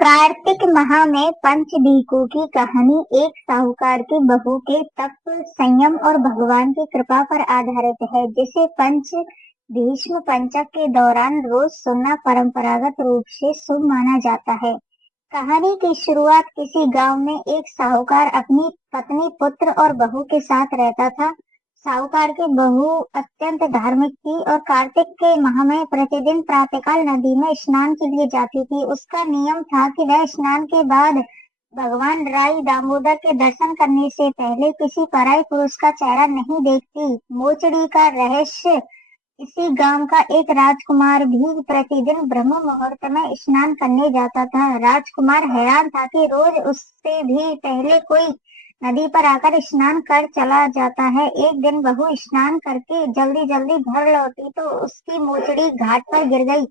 कार्तिक माह में पंचदीकों की कहानी एक साहूकार की बहू के तप, संयम और भगवान की कृपा पर आधारित है, जिसे पंच भीष्म पंचक के दौरान रोज सुनना परंपरागत रूप से शुभ माना जाता है। कहानी की शुरुआत किसी गांव में एक साहूकार अपनी पत्नी, पुत्र और बहू के साथ रहता था। साहूकार की बहू अत्यंत धार्मिक थी और कार्तिक के माह में प्रतिदिन प्रातःकाल नदी में स्नान के लिए जाती थी। उसका नियम था कि वह स्नान के बाद भगवान राई दामोदर के दर्शन करने से पहले किसी पराये पुरुष का चेहरा नहीं देखती। मोचड़ी का रहस्य। इसी गांव का एक राजकुमार भी प्रतिदिन ब्रह्म मुहूर्त में स्नान करने जाता था। राजकुमार हैरान था कि रोज उससे भी पहले कोई नदी पर आकर स्नान कर चला जाता है। एक दिन बहू स्नान करके जल्दी जल्दी घर लौटी तो उसकी मोचड़ी घाट पर गिर गई।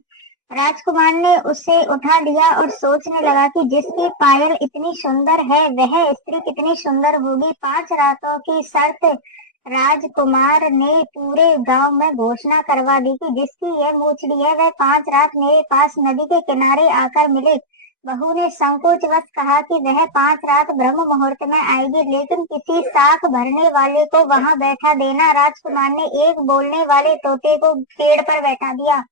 राजकुमार ने उसे उठा लिया और सोचने लगा कि जिसकी पायल इतनी सुंदर है वह स्त्री कितनी सुंदर होगी। 5 रातों की शर्त राजकुमार ने पूरे गांव में घोषणा करवा दी कि जिसकी यह मोचड़ी है वह 5 रात मेरे पास नदी के किनारे आकर मिले। बहू ने संकोचवश कहा कि वह 5 रात ब्रह्म मुहूर्त में आएगी, लेकिन किसी साख भरने वाले को वहां बैठा देना। राजकुमार ने एक बोलने वाले तोते को पेड़ पर बैठा दिया।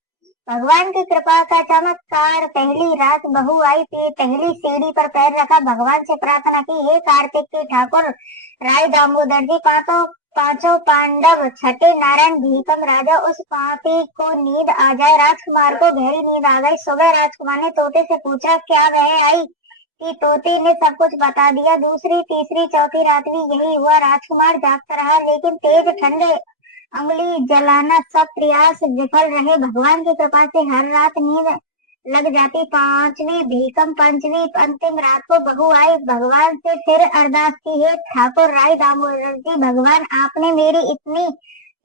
भगवान की कृपा का चमत्कार। पहली रात बहू आई थी, पहली सीढ़ी पर पैर रखा, भगवान से प्रार्थना की, हे कार्तिक के ठाकुर राय दामोदर जी, पांचों पांडव, छठे नारायण भीकम राजा, उस पापी को नींद आ जाए। राजकुमार को गहरी नींद आ गई। सुबह राजकुमार ने तोते से पूछा क्या वह आई कि तोते ने सब कुछ बता दिया। दूसरी, तीसरी, चौथी रात भी यही हुआ। राजकुमार जागता रहा, लेकिन तेज ठंडे अंगुली जलाना सब प्रयास विफल रहे। भगवान की कृपा से हर रात नींद लग जाती। पांचवी भीकम पंचवी अंतिम रात को बहू आई। भगवान से फिर अरदास की, हे ठाकुर राय दामोदर जी, भगवान आपने मेरी इतनी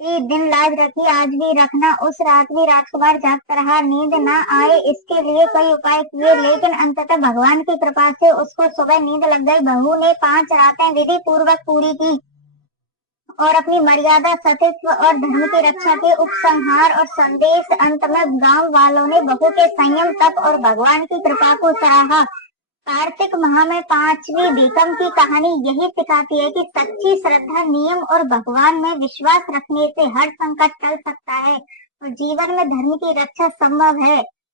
ही दिन लाज रखी, आज भी रखना। उस रात भी राजकुमार जागता रहा, नींद न आए इसके लिए कई उपाय किए, लेकिन अंततः भगवान की कृपा से उसको सुबह नींद लग गई। बहू ने 5 रातें विधि पूर्वक पूरी की और अपनी मर्यादा, सतीत्व और धर्म की रक्षा के उपसंहार और संदेश। अंत में गांव वालों ने बहू के संयम, तप और भगवान की कृपा को सराहा। कार्तिक माह में पांचवी भीकम की कहानी यही सिखाती है कि सच्ची श्रद्धा, नियम और भगवान में विश्वास रखने से हर संकट टल सकता है और जीवन में धर्म की रक्षा संभव है।